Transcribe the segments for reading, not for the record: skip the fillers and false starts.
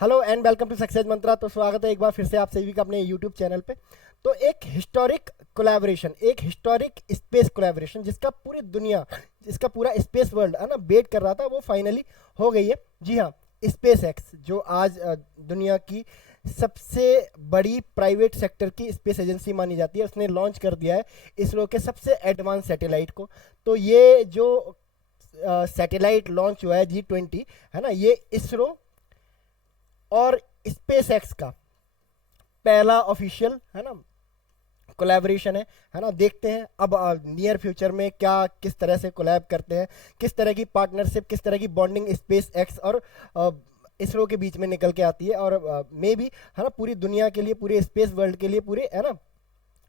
Hello and welcome to success mantra. तो स्वागत है एक बार फिर से आप सभी का अपने यूट्यूब चैनल पे। तो एक हिस्टोरिक कोलैबोरेशन, एक हिस्टोरिक स्पेस कोलैबोरेशन जिसका पूरी दुनिया, जिसका पूरा स्पेस वर्ल्ड है ना वेट कर रहा था, वो फाइनली हो गई है। जी हाँ, स्पेस एक्स जो आज दुनिया की सबसे बड़ी प्राइवेट सेक्टर की स्पेस एजेंसी मानी जाती है, उसने लॉन्च कर दिया है इसरो के सबसे एडवांस सैटेलाइट को। तो ये जो सैटेलाइट लॉन्च हुआ है G20, है ना, ये इसरो और स्पेस एक्स का पहला ऑफिशियल, है ना, कोलैबोरेशन है ना। देखते हैं अब नियर फ्यूचर में क्या, किस तरह से कोलैब करते हैं, किस तरह की पार्टनरशिप, किस तरह की बॉन्डिंग स्पेस एक्स और इसरो के बीच में निकल के आती है। और मे भी, है ना, पूरी दुनिया के लिए, पूरे स्पेस वर्ल्ड के लिए, पूरे, है ना,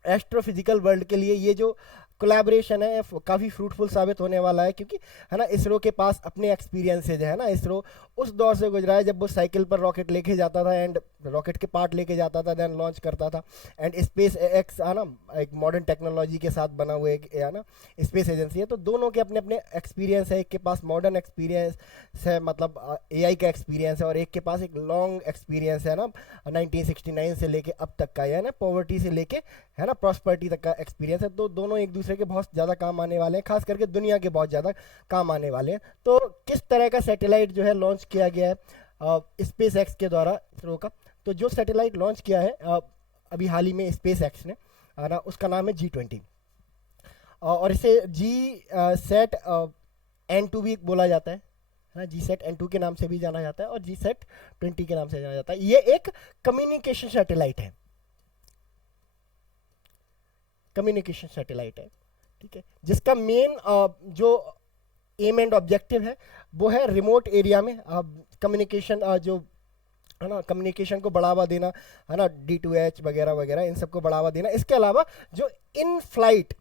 एस्ट्रोफिजिकल वर्ल्ड के लिए ये जो कोलैबोरेशन है काफ़ी फ्रूटफुल साबित होने वाला है। क्योंकि, है ना, इसरो के पास अपने एक्सपीरियंसेज है ना। इसरो उस दौर से गुजरा है जब वो साइकिल पर रॉकेट लेके जाता था एंड रॉकेट के पार्ट लेके जाता था, देन लॉन्च करता था। एंड स्पेस एक्स, है ना, एक मॉडर्न टेक्नोलॉजी के साथ बना हुआ एक, है ना, स्पेस एजेंसी है। तो दोनों के अपने अपने एक्सपीरियंस है। एक के पास मॉडर्न एक्सपीरियंस है, मतलब एआई का एक्सपीरियंस है, और एक के पास एक लॉन्ग एक्सपीरियंस है ना, 1969 से लेके अब तक का, है ना, पॉवर्टी से लेके, है ना, प्रॉस्पर्टी तक का एक्सपीरियंस है। तो दोनों एक दूसरे के बहुत ज़्यादा काम आने वाले हैं, खास करके दुनिया के बहुत ज़्यादा काम आने वाले हैं। तो किस तरह का सैटेलाइट जो है लॉन्च किया गया है स्पेस एक्स के द्वारा, इसरो का। तो जो सैटेलाइट लॉन्च किया है अभी हाल ही में स्पेस एक्स ने, है ना, उसका नाम है G20। और इसे G-SAT-N2 भी बोला जाता है ना। G-SAT-N2 के नाम से भी जाना जाता है और G-SAT-20 के नाम से जाना जाता है। ये एक कम्युनिकेशन सैटेलाइट है, कम्युनिकेशन सैटेलाइट है, ठीक है, जिसका मेन जो एम एंड ऑब्जेक्टिव है वो है रिमोट एरिया में कम्युनिकेशन, जो, है ना, कम्युनिकेशन को बढ़ावा देना, है ना, D2H वगैरह वगैरह इन सबको बढ़ावा देना। इसके अलावा जो इन फ्लाइट,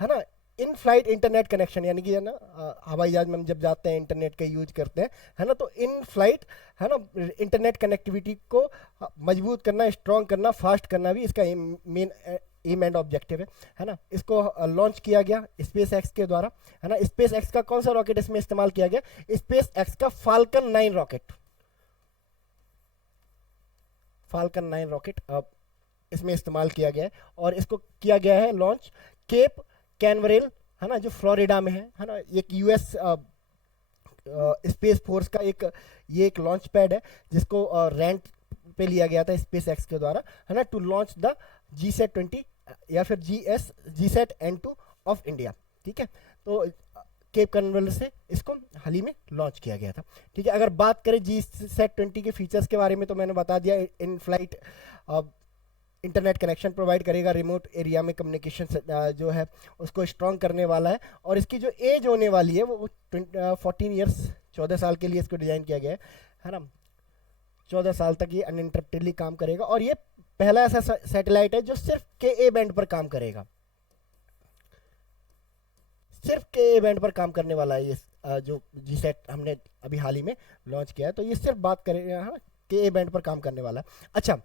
है ना, इन फ्लाइट इंटरनेट कनेक्शन, यानी कि, है ना, हवाई जहाज में हम जब जाते हैं इंटरनेट का यूज करते हैं, है ना, तो इन फ्लाइट, है ना, इंटरनेट कनेक्टिविटी को मजबूत करना, स्ट्रॉन्ग करना, फास्ट करना भी इसका मेन एम एंड ऑब्जेक्टिव है ना। इसको लॉन्च किया गया स्पेस एक्स के द्वारा, है ना। स्पेस एक्स का कौन सा रॉकेट इसमें इस्तेमाल किया गया? स्पेस एक्स का फाल्कन 9 रॉकेट, फाल्कन 9 रॉकेट इसमें इस्तेमाल किया गया है। और इसको किया गया है लॉन्च केप कैनवरेल, है ना, जो फ्लोरिडा में है ना। एक यूएस स्पेस फोर्स का एक, ये एक लॉन्च पैड है जिसको रेंट पे लिया गया था स्पेस एक्स के द्वारा, है ना, टू लॉन्च द G-SAT-20 या फिर G-SAT-N2 ऑफ इंडिया, ठीक है। तो केप कन्वर्ल से इसको हाल ही में लॉन्च किया गया था, ठीक है। अगर बात करें G-SAT-20 के फीचर्स के बारे में, तो मैंने बता दिया, in flight internet connection provide करेगा, रिमोट एरिया में कम्युनिकेशन जो है उसको स्ट्रॉन्ग करने वाला है। और इसकी जो एज होने वाली है वो 14 ईयर्स, 14 साल के लिए इसको डिज़ाइन किया गया है ना। 14 साल तक ये अनइंटरप्टेडली काम करेगा। और ये पहला ऐसा सैटेलाइट है जो सिर्फ के बैंड पर काम करेगा, सिर्फ के बैंड पर काम करने वाला है ये जो G-SAT हमने अभी हाल ही में लॉन्च किया है। तो ये सिर्फ बात करेगा, हाँ, के बैंड पर काम करने वाला है। अच्छा,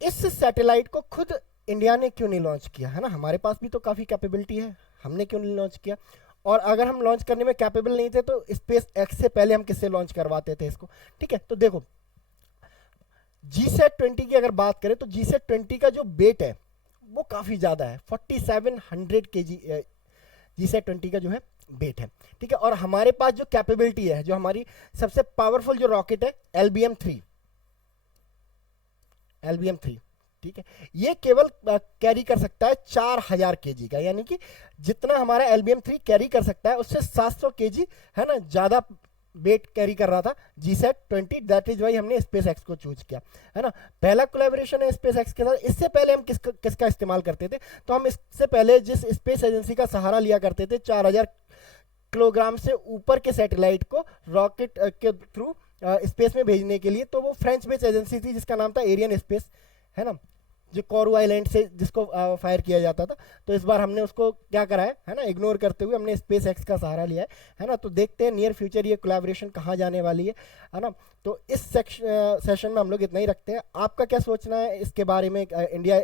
इस सैटेलाइट को खुद इंडिया ने क्यों नहीं लॉन्च किया, है ना? हमारे पास भी तो काफ़ी कैपेबिलिटी है, हमने क्यों नहीं लॉन्च किया? और अगर हम लॉन्च करने में कैपेबल नहीं थे तो स्पेस एक्स से पहले हम किससे लॉन्च करवाते थे इसको, ठीक है। तो देखो, G-SAT-20 की अगर बात करें तो G-SAT-20 का जो वेट है वो काफ़ी ज़्यादा है, 4700 kg G-SAT-20 का जो है वेट है, ठीक है। और हमारे पास जो कैपेबिलिटी है, जो हमारी सबसे पावरफुल जो रॉकेट है LBM-3, LBM-3, ठीक है, ये केवल कैरी कर सकता है 4000 kg का, यानी कि जितना हमारा LBM-3 कैरी कर सकता है उससे 700 kg, है ना, ज़्यादा वेट कैरी कर रहा था G-SAT-20। दैट इज वाई हमने स्पेस एक्स को चूज किया, है ना। पहला कोलैबोरेशन है स्पेस एक्स के साथ। इससे पहले हम किसका इस्तेमाल करते थे? तो हम इससे पहले जिस स्पेस एजेंसी का सहारा लिया करते थे, 4000 किलोग्राम से ऊपर के सैटेलाइट को रॉकेट के थ्रू स्पेस में भेजने के लिए, तो वो फ्रेंच बेस्ड एजेंसी थी जिसका नाम था एरियन स्पेस, है ना, जो कोरू आइलैंड से जिसको फायर किया जाता था। तो इस बार हमने उसको क्या करा है ना, इग्नोर करते हुए हमने स्पेस एक्स का सहारा लिया है ना। तो देखते हैं नियर फ्यूचर ये कोलैबोरेशन कहाँ जाने वाली है ना। तो इस सेशन में हम लोग इतना ही रखते हैं। आपका क्या सोचना है इसके बारे में? इंडिया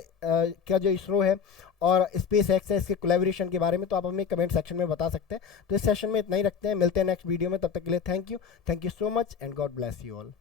का जो इसरो है और स्पेस एक्स है, इसके कोलैबोरेशन के बारे में, तो आप हमें कमेंट सेक्शन में बता सकते हैं। तो इस सेशन में इतना ही रखते हैं, मिलते हैं नेक्स्ट वीडियो में, तब तक के लिए thank you so much and God bless you all.